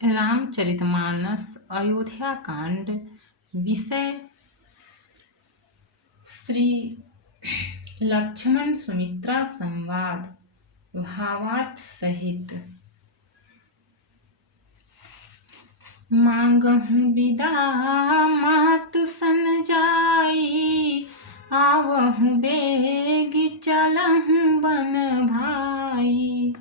रामचरितमानस अयोध्या कांड। विषय श्री लक्ष्मण सुमित्रा संवाद। भावार्थ सहित। मांगहु विदा मातु सन जाई, आवहु बेग चलहु बन भाई।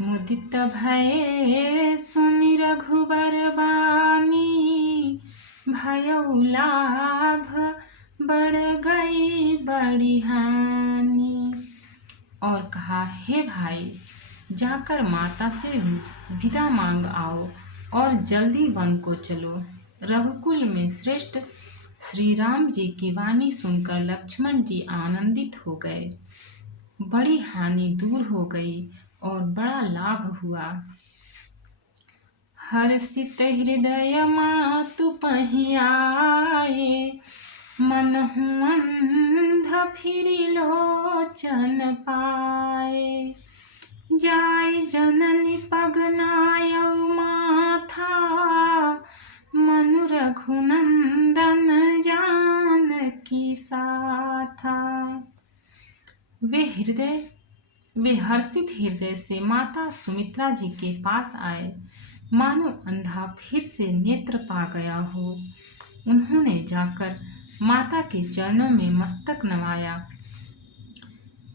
मुदित भये सुनि रघुबर बानी, भयउ लाभ बढ़ गई बड़ी हानि। और कहा, हे भाई, जाकर माता से विदा मांग आओ और जल्दी वन को चलो। रघुकुल में श्रेष्ठ श्री राम जी की वाणी सुनकर लक्ष्मण जी आनंदित हो गए। बड़ी हानि दूर हो गई और बड़ा लाभ हुआ। हर्षित हृदय मातु पहि आए, मनहु अंध फिरि लोचन पाए। जाय जननी पग नायउ माथा, मनु रघुनंदन जानकी साथा। वे हर्षित हृदय से माता सुमित्रा जी के पास आए, मानो अंधा फिर से नेत्र पा गया हो। उन्होंने जाकर माता के चरणों में मस्तक नवाया,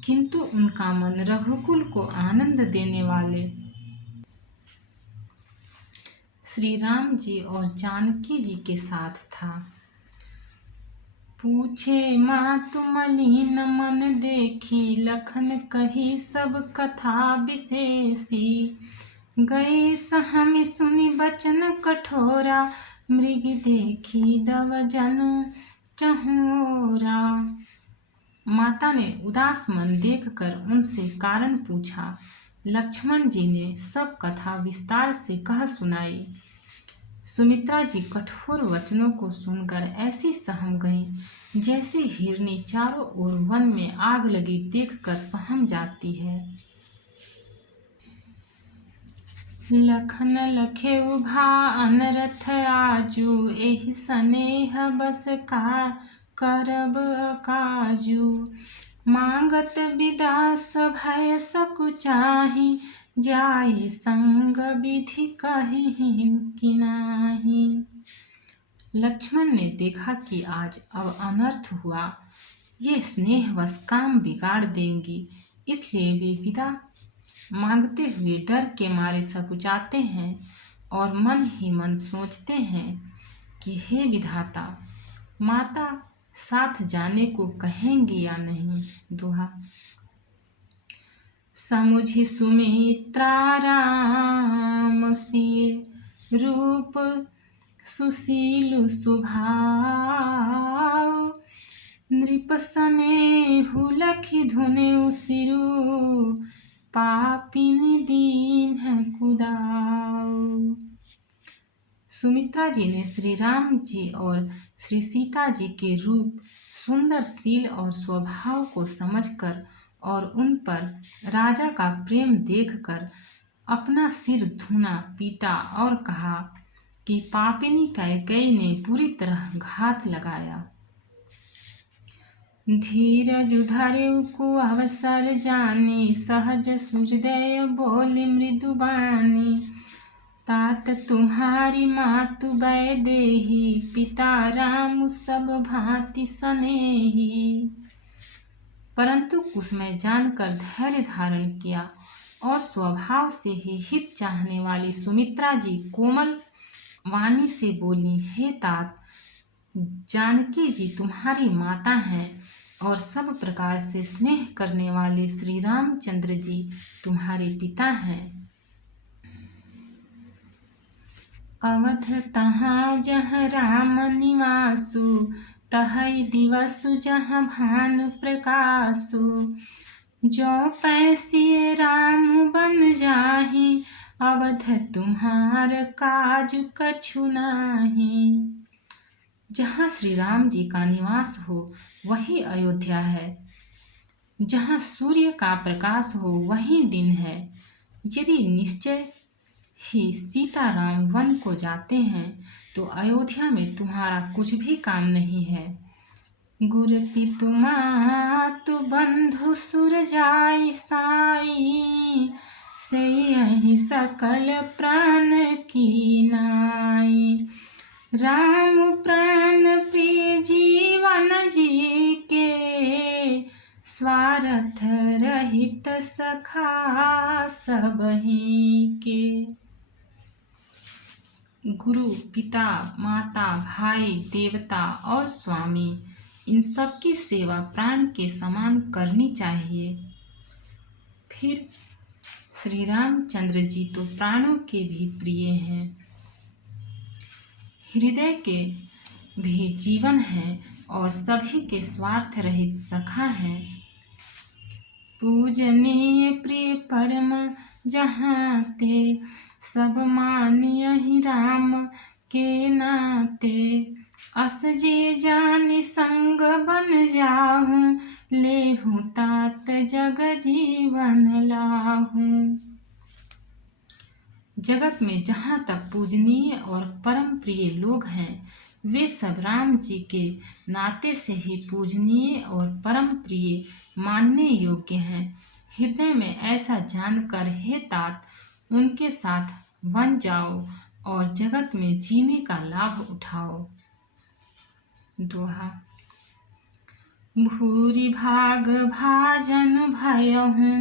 किंतु उनका मन रघुकुल को आनंद देने वाले श्री राम जी और जानकी जी के साथ था। पूछे मातु मलिन मन देखी, लखन कही सब कथा विशेषी। गई सहमि सुनि बचन कठोरा, मृग देखी दव जनु चहुरा। माता ने उदास मन देखकर उनसे कारण पूछा। लक्ष्मण जी ने सब कथा विस्तार से कह सुनाई। सुमित्रा जी कठोर वचनों को सुनकर ऐसी सहम गईं, जैसे हिरनी चारों ओर वन में आग लगी देखकर सहम जाती है। लखन लखे उभा अनरथ आजू, एहि सनेह बस का करब काजू। मांगत विदा सभय सकुचाहि, जाई संग विधि कहिहिन कि नाही। लक्ष्मण ने देखा कि आज अब अनर्थ हुआ, ये स्नेहवश काम बिगाड़ देंगी, इसलिए वे विदा मांगते हुए डर के मारे सकुचाते हैं और मन ही मन सोचते हैं कि हे विधाता, माता साथ जाने को कहेंगी या नहीं। दोहा। समुझि सुमित्रा राम सिय, रूप सुशील सुभाव। नृप सनेहु लखि धुनि उसिरु, पापिनी दीन कुदाऊ। सुमित्रा जी ने श्री राम जी और श्री सीता जी के रूप, सुंदरशील और स्वभाव को समझकर और उन पर राजा का प्रेम देखकर अपना सिर धुना, पीटा और कहा कि पापिनी कैकेयी ने बुरी तरह घात लगाया। धीरज धरउ को अवसर जानी, सहज सूर्यदय बोली मृदु बानी। तात तुम्हारी मातु वैदेही, पिता राम सब भांति सनेही। परंतु कुसुमय जानकर धैर्य धारण किया और स्वभाव से ही हित चाहने वाली सुमित्रा जी कोमल वाणी से बोली, हे तात, जानकी जी तुम्हारी माता हैं और सब प्रकार से स्नेह करने वाले श्री रामचंद्र जी तुम्हारे पिता हैं। अवध तहाँ जहाँ राम निवासु, तहै दिवसु जहाँ भानु प्रकाशु। जो पैसिए राम बन जाहि, अवध तुम्हार काज कछु नाही। जहाँ श्री राम जी का निवास हो वही अयोध्या है, जहाँ सूर्य का प्रकाश हो वही दिन है। यदि निश्चय ही सीताराम वन को जाते हैं तो अयोध्या में तुम्हारा कुछ भी काम नहीं है। गुर पितु मातु बंधु सुर जाय साई, से यही सकल प्राण की नाई। राम प्राण प्रिय जीवन जी के, स्वार्थ रहित सखा सबही के। गुरु, पिता, माता, भाई, देवता और स्वामी, इन सब की सेवा प्राण के समान करनी चाहिए। फिर श्री रामचंद्र जी तो प्राणों के भी प्रिय हैं, हृदय के भी जीवन हैं और सभी के स्वार्थ रहित सखा हैं। पूजनीय प्रिय परम जहाँ ते, सब मानियहि राम के नाते। अस जे जानि संग बन जाहूँ, लेहूँ तात जग जीवन लाहूँ। जगत में जहाँ तक पूजनीय और परम प्रिय लोग हैं, वे सब राम जी के नाते से ही पूजनीय और परम प्रिय मानने योग्य हैं। हृदय में ऐसा जानकर हे तात उनके साथ बन जाओ और जगत में जीने का लाभ उठाओ। दोहा। भूरि भाग भाजन भयहूँ,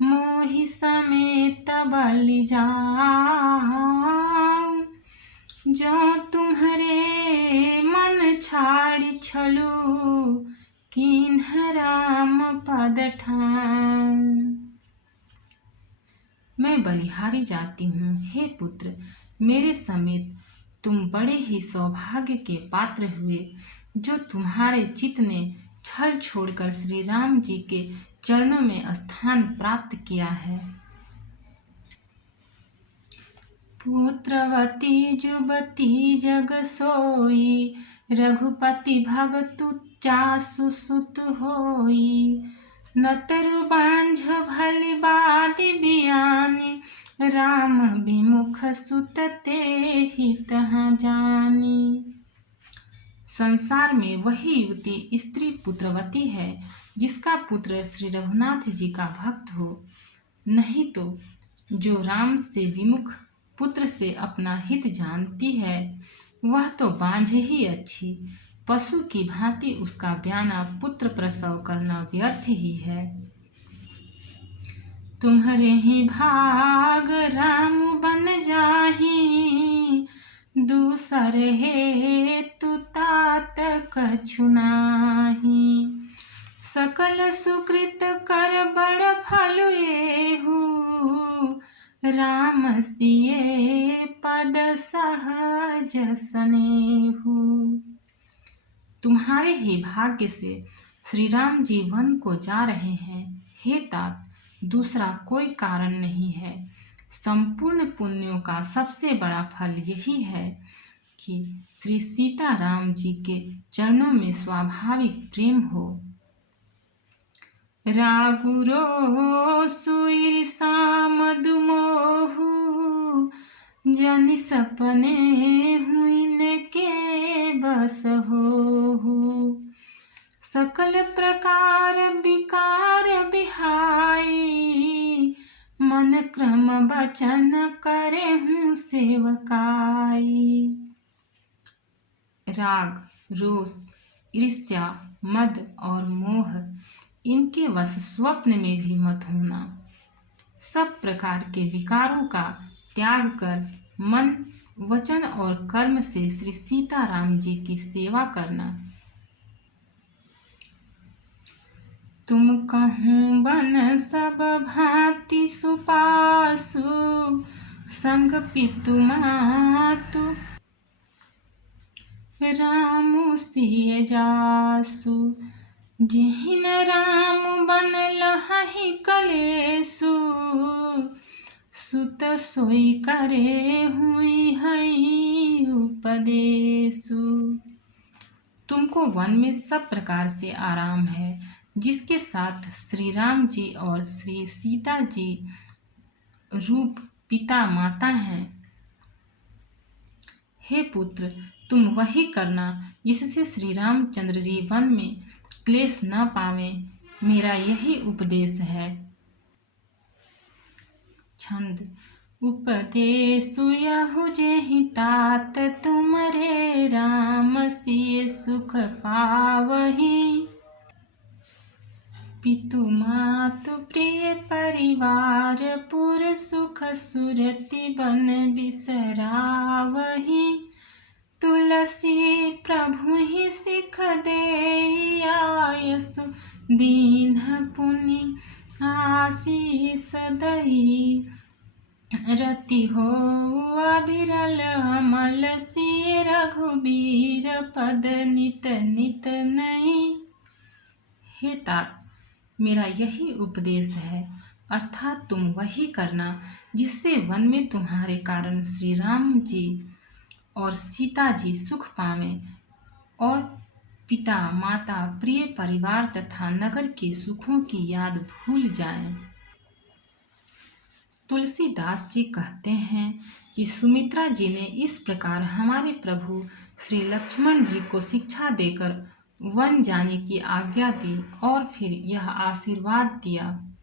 मोहि समेत बलि जाऊँ। जो तुम्हरे मन छाड़ि छलु, कीन्ह राम पद ठाऊँ। मैं बलिहारी जाती हूँ, हे पुत्र, मेरे समेत तुम बड़े ही सौभाग्य के पात्र हुए, जो तुम्हारे चित्त ने छल छोड़कर श्री राम जी के चरणों में स्थान प्राप्त किया है। पुत्रवती जुबती जग सोई, रघुपति भगतु चासु सुत होई। न तरु बांझ भली बादी बियानी, राम विमुख सुत ते ही तहाँ जानी। संसार में वही युवती स्त्री पुत्रवती है जिसका पुत्र श्री रघुनाथ जी का भक्त हो, नहीं तो जो राम से विमुख पुत्र से अपना हित जानती है वह तो बांझ ही अच्छी। पशु की भांति उसका ब्याना पुत्र प्रसव करना व्यर्थ ही है। तुम्हारे ही भाग राम बन जाही, दूसर हेतु तात कछु नाही। सकल सुकृत कर बड़ फल एहू, राम सिए पद सहज सनेहू। तुम्हारे ही भाग्य से श्री राम जी वन को जा रहे हैं, हे तात, दूसरा कोई कारण नहीं है। संपूर्ण पुण्यों का सबसे बड़ा फल यही है कि श्री सीता राम जी के चरणों में स्वाभाविक प्रेम हो। रागुरो सुईर्षा मधुमोहु, जनि सपने हुइन के बस होहु। सकल प्रकार विकार बिहाई, मन क्रम वचन करे हूँ सेवकाई। राग, रोष, ईर्ष्या, मद और मोह, इनके वश स्वप्न में भी मत होना। सब प्रकार के विकारों का त्याग कर मन, वचन और कर्म से श्री सीताराम जी की सेवा करना। तुम कहूँ बन सब भांति सुपासु, संग पितु मातु रामु सिय जासु। जिहिन राम बन लहहि कलेसु, सुत सोई करे हुई हई उपदेशु। तुमको वन में सब प्रकार से आराम है, जिसके साथ श्री राम जी और श्री सीता जी रूप पिता माता हैं। हे पुत्र, तुम वही करना जिससे श्री रामचंद्र जी वन में क्लेश न पावें। मेरा यही उपदेश है। छंद। उपदेशु यहु जेहि तात, तुमरे राम सिय सुख पावही। पितु मातु प्रिय परिवार, पुर सुख सुरति बन बिसरावही। तुलसी प्रभु ही सिख देई, आयसु दीन पुनि आशीष दई। रति हो अभिरल अमल, सिय रघुबीर पद नित नित नहीं। हे तात, मेरा यही उपदेश है, अर्थात तुम वही करना जिससे वन में तुम्हारे कारण श्री राम जी और सीता जी सुख पावें और पिता माता प्रिय परिवार तथा नगर के सुखों की याद भूल जाएं। तुलसीदास जी कहते हैं कि सुमित्रा जी ने इस प्रकार हमारे प्रभु श्री लक्ष्मण जी को शिक्षा देकर वन जाने की आज्ञा दी और फिर यह आशीर्वाद दिया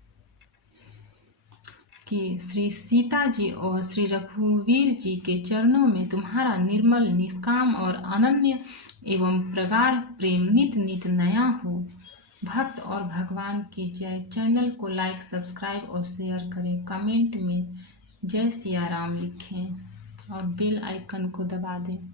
कि श्री सीता जी और श्री रघुवीर जी के चरणों में तुम्हारा निर्मल, निष्काम और अनन्य एवं प्रगाढ़ प्रेम नित नित नया हो। भक्त और भगवान की जय। चैनल को लाइक, सब्सक्राइब और शेयर करें। कमेंट में जय सिया राम लिखें और बेल आइकन को दबा दें।